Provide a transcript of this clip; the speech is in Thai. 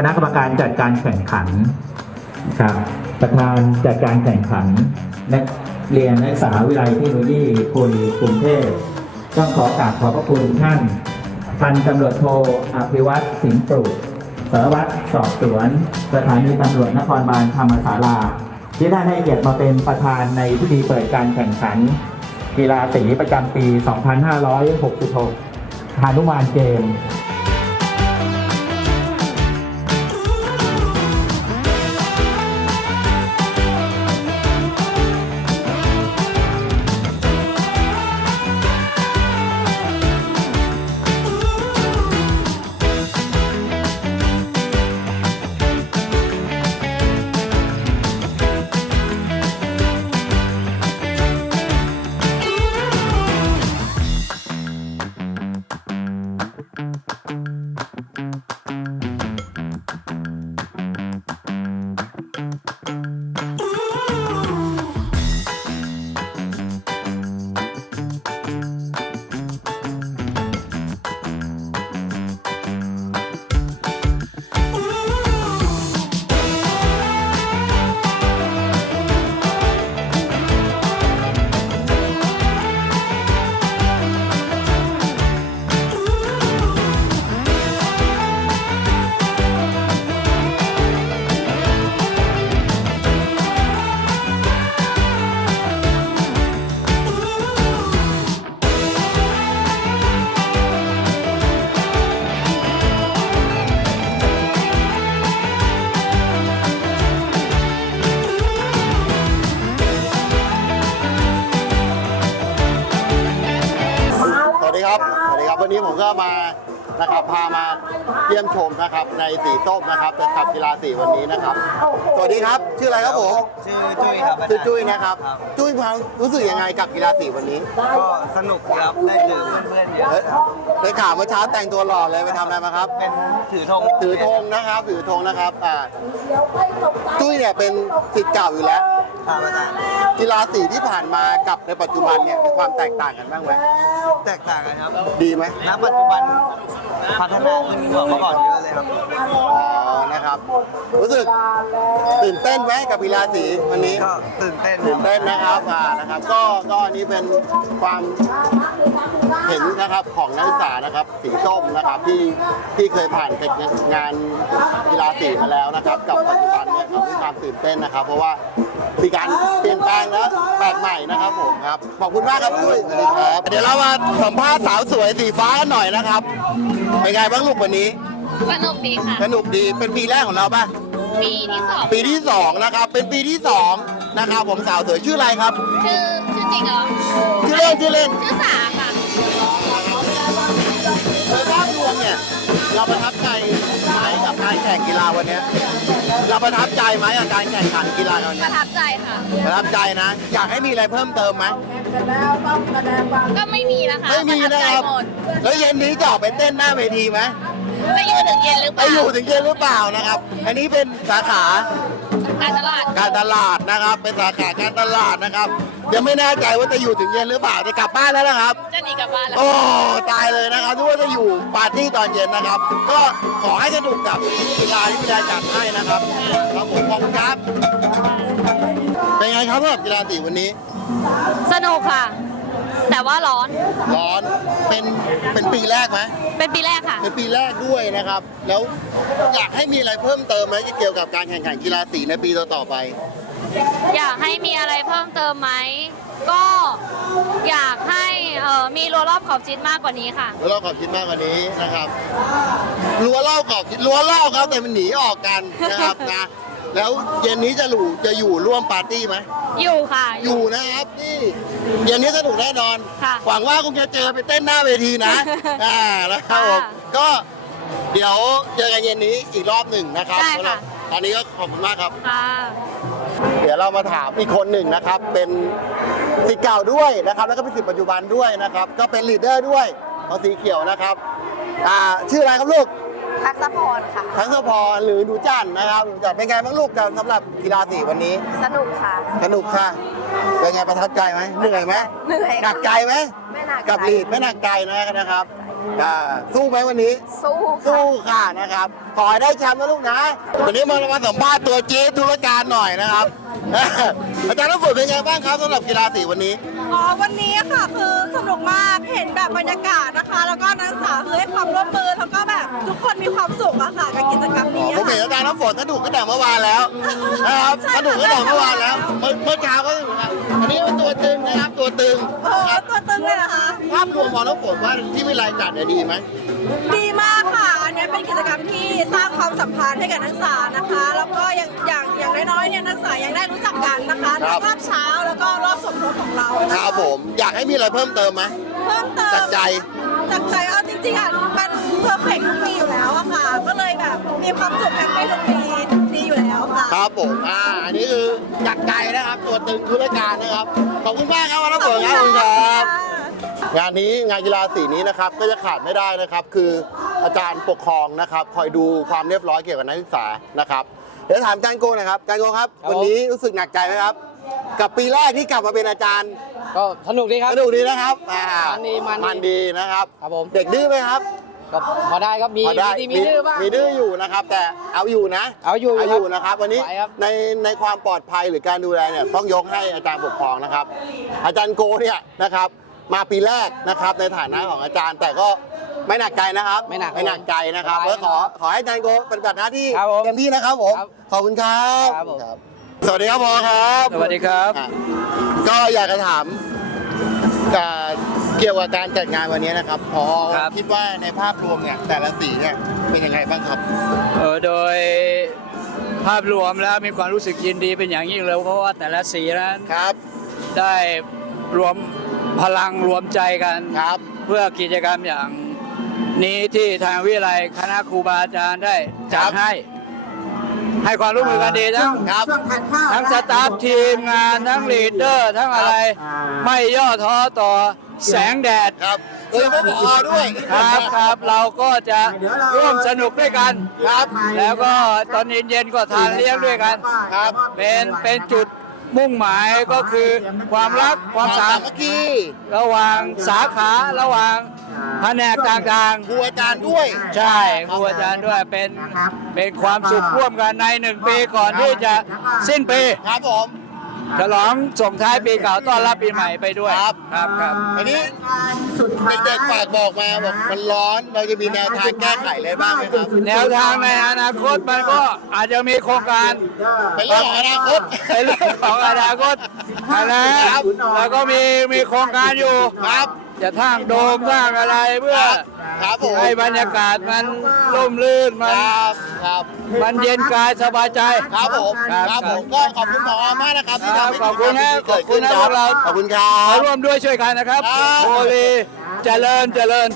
คณะกรรมการจัดการแข่งขันครับประธานจัดการแข่งขันนักเรียนนักศึกษาวิทยาลัยเทคโนโลยีคุยกรุงเทพต้องขอกราบขอบพระคุณท่านพันตำรวจโทอภิวัตสิงห์ปรุสารวัตรสอบสวนสถานีตำรวจนครบาลธรรมศาลาที่ได้ให้เกียรติมาเป็นประธานในพิธีเปิดการแข่งขัน กีฬาสีประจำปี 2566ฮานุมานเกม นนี้ผมก็มานะครับพามาเยี่ยมชมนะครับในสีส้มนะครับจะขับกีฬาสีวันนี้นะครับ สวัสดีครับ ชื่ออะไรครับผมชื่อจุ้ยครับชื่อจุ้ยนะครับครับ จุ้ยความรู้สึกยังไงกับกีฬาสีวันนี้ก็สนุกดีครับได้เจอเพื่อนๆเยอะเอ้ยได้ข่าวเมื่อเช้าแต่งตัวหล่อเลยไปทำอะไรมาครับ เป็นถือธงถือธงนะครับถือธงนะครับอ่าจุ้ยเนี่ยเป็นสิทธิ์เก่าอยู่แล้ว ครับอาจารย์กีฬาสีที่ผ่านมากับในปัจจุบันเนี่ยมีความแตกต่างกันบ้างไหมแตกต่างกันครับดีไหมณปัจจุบันพัฒนาขึ้นกว่าเมื่อก่อนเยอะเลยครับอ๋อนะครับ รู้สึกตื่นเต้นไหมกับกีฬาสีวันนี้ ก็ตื่นเต้นคตื่รันบเต้นนะครับอ่านะครับ ก็ก็อันนี้เป็นความเห็นนะครับของนักศึกษานะครับสีส้มนะครับที่ที่เคยผ่านงานกีฬาสีมาแล้วนะครับ กับปัจจุบันเนี่ยครับมีความตื่นเต้นนะครับ เพราะว่ามีการเปลี่ยนแปลงและแปลกใหม่นะครับผมครับขอบคุณมากครับปุ้ยสวัสดีครับเดี๋ยวเรามาสัมภาษณ์สาวสวยสีฟ้ากันหน่อยนะครับเป็นไงบ้างลูกวันนี้ สนุกดีค่ะ สนุกดีเป็นปีแรกของเราป่ะ ปีที่สองปีที่สองนะครับ เป็นปีที่สองนะครับผมสาวสวยชื่ออะไรครับ ชื่อชื่อจริงเหรอ ชื่อเล่นชื่อเล่นชื่อสาค่ะโดยภาพรวมเนี่ยเราประทับใจไหมกับการแข่งกีฬาวันเนี้ยเราประทับใจไหมกับการแข่งขันกีฬาวันปเนี้ระยทับใจค่ะ ประทับใจนะ อยากให้มีอะไรเพิ่มเติมไหม ก็ไม่มีนะคะไม่มีปนะทัครับใจหมดแล้วเย็นนี้จะออกไปเต้นหน้าเวทีไหม จะอยู่ถึงเย็นหรือเปไปล่าอยู่ถึงเย็นหรือเปล่านะครับ อันนี้เป็นสาขาการตลาดการตลาดนะครับ เป็นสาขาการตลาดนะครับยังไม่แน่ใจว่าจะอยู่ถึงเย็นหรือเปล่าจะกลับบ้านแล้วนะครับ จะหนีกลับบ้านแล้ว โอ้ตายเลยนะครับนึกว่าจะอยู่ปาร์ตี้ตอนเย็นนะครับ ก็ขอให้สนุกกับกีฬาที่พี่ดาจัดให้นะครับครับผมขอบคุณครับ เป็นไงครับสำหรับกีฬาสีวันนี้ สนุกค่ะ แต่ว่าร้อน ร้อนเป็นเป็นปีแรกไหมเป็นปีแรกค่ะ เป็นปีแรกด้วยนะครับ แล้วอยากให้มีอะไรเพิ่มเติมไหมเกี่ยวกับการแข่งขันกีฬาสีในปีต่อๆไป อยากให้มีอะไรเพิ่มเติมไหม ก็อยากให้เอ่อมีรั้วรอบขอบชิดมากกว่านี้ค่ะ รั้วรอบขอบชิดมากกว่านี้นะครับ รั้วเล่าขอบชิดรั้วเล่าครับแต่มันหนีออกกันนะครับนะ แล้วเย็นนี้จะหลู่จะอยู่ร่วมปาร์ตี้ไหม อยู่ค่ะ อยู่นะครับนี่ เย็นนี้สนุกแน่นอน ค่ะหวังว่าคงจะเจอไปเต้นหน้าเวทีนะ อ่านะครับผมค่ะก็เดี๋ยวเจอกันเย็นนี้อีกรอบหนึ่งนะครับได้ค่ะตอนนี้ก็ขอบคุณมากครับ ค่ะเดี๋ยวเรามาถามอีกคนหนึ่งนะครับ เป็นสิทธิ์เก่าด้วยนะครับ แล้วก็เป็นสิทธิ์ปัจจุบันด้วยนะครับ ก็เป็นลีดเดอร์ด้วยของสีเขียวนะครับ อ่า ชื่ออะไรครับลูก ทักษพรค่ะ ทั้งสพรหรือหนูจันนะครับหนูจันเป็นไงบ้างลูกกันสำหรับกีฬาสีวันนี้ สนุกค่ะ สนุกค่ะ เป็นไงประทับใจไหมเหนื่อยไหมเหนื่อยหนักใจไหมไม่หนักกับใจลีดไม่หนักใจนะครับอ่าสู้ไหมวันนี้ สู้ค่ะ สู้ค่ะนะครับ ขอให้ได้แชมป์นะลูกนะ วันนี้มามาสัมภาษณ์ตัวจี๊ดธุรการหน่อยนะครับ อาจารย์น้ำฝนเป็นไงบ้างครับสำหรับกีฬาสีวันนี้ อ๋อวันนี้ค่ะคือสนุกมากเห็นแบบบรรยากาศนะคะ แล้วก็นักศึกษาคือให้ความร่วมมือแล้วก็แบบทุกคนมีความสุขอะค่ะกับกิจกรรมอ๋อนี้ผมอะเห็นค่ะอาจารย์น้ำฝนสนุกก็แต่เมื่อวานแล้วนะครับใช่สนุกก็แต่เมื่อวานแล้วเมื่อเมื่อเช้าก็สนุกนะอันนี้เป็นตัวตึงนะครับตัวตึงโอ้โหตัวตึงเลยนะคะภาพรวมของน้ำฝนว่าที่วิไลจัดเนี่ยดีไหมดีมากค่ะอั นนี้เป็นกิจกรรมที่สร้างความสัมพันธ์ให้กับนักศึกษานะคะ แล้วก็อย่างอย่างอย่างน้อยๆเนี่ยนักศึกษายังได้รู้จักกันนะคะทั้งรอบเช้าแล้วก็รอบสมทบของเราครับผมอยากให้มีอะไรเพิ่มเติมไหมเพิ่มเติม จากใจ จากใจเอาจริงๆอะมันเพอร์เฟกทุกปีอยู่แล้วอะค่ะ ก็เลยแบบมีความสุขแฮปปี้ทุกปีดีอยู่แล้วค่ะ ครับผม อ่า อันนี้คือจากใจนะครับ ตัวตึงธุรการนะครับ ขอบคุณมากครับวันน้ำฝนครับขอบคุณครับ งานนี้งานกีฬาสีนี้นะครับก็จะขาดไม่ได้นะครับ คืออาจารย์ปกครองนะครับ คอยดูความเรียบร้อยเกี่ยวกับนักศึกษานะครับเดี๋ยวถามอาจารย์โกหนะครับอาจารย์โกครับ ครับวันนี้รู้สึกหนักใจไหมครับ กับปีแรกที่กลับมาเป็นอาจารย์ก็สนุกดีครับ สนุกดีนะครับอ่ามันดีมันดี มันดีนะครับ ครับผมเด็กดื้อไหมครับก็พอได้ครับมีพอได้มีมีดื้อบ้าง มีดื้ออยู่นะครับ แต่เอาอยู่นะเอาอยู่เอาอยู่นะครับ วันนี้ไหวครับ ในในความปลอดภัยหรือการดูแลเนี่ยต้องยกให้อาจารย์ปกครองนะครับ อาจารย์โกเนี่ยนะครับ มาปีแรกนะครับในฐานะของอาจารย์ แต่ก็ไม่หนักใจนะครับไม่หนักไม่หนักใจนะครับสบายแล้วขอขอให้อาจารย์โกปฏิบัติหน้าที่ครับผมเต็มที่นะครับผมครับขอบคุณครับครับผม สวัสดีครับพอครับสวัสดีครับ อะก็อยากจะถามการเกี่ยวกับการจัดงานวันนี้นะครับพอครับ คิดว่าในภาพรวมเนี่ยแต่ละสีเนี่ยเป็นยังไงบ้างครับ เอ่อโดยภาพรวมแล้วมีความรู้สึกยินดีเป็นอย่างยิ่งเลยเพราะว่าแต่ละสีนั้นครับ ได้รวม พลังรวมใจกันครับ เพื่อกิจกรรมอย่างนี้ที่ทางวิทยาลัยคณะครูบาอาจารย์ได้จัดให้ ให้ความร่วมมือกันดีทั้งครับทั้งสตาฟทีมงานทั้งลีดเดอร์ทั้งอะไร ไม่ย่อท้อต่อแสงแดดครับโดยเฉพาะผอด้วยครับครับเราก็จะร่วมสนุกด้วยกันครับ แล้วก็ตอนเย็นๆก็ทานเลี้ยงด้วยกันครับ เป็นเป็นจุด มุ่งหมายก็คือความรักความสาสามัมัคคคีคีระหว่างสาขาระหว่างแผนกต่างครูอาจารย์ด้วยๆใช่ครูอาจารย์ด้วยเป็นเป็นความสุขร่วมกันในหนึ่งปีก่อนที่จะสิ้นปีครับผม ฉลองส่งท้ายปีเก่าต้อนรับปีใหม่ไปด้วยครับ ครับครับอันนี้เด็กๆฝากบอกมาบอกมันร้อนเราจะมีแนวทางแก้ไขอะไรบ้างไหมครับแนวทางในอนาคตมันก็อาจจะมีโครงการเป็นเรื่องของอนาคตเป็นเรื่องของอนาคตนะครับแล้วก็มีมีโครงการอยู่ครับ จะสร้างโดมสร้างอะไรเพื่อครับครับผมให้บรรยากาศมันร่มรื่นคมันรับครับมันเย็นกายสบายใจ ครับผมครับครับผมก็ขอบคุณผอมากนะครับที่ทำให้ขอบคุณนะกิจกรรมนี้เกิดขึ้นขอบคุณนะพวกเราขอบคุณครัมาบร่วมด้วยช่วยกันนะครับครับโบลีเจริญเจริญ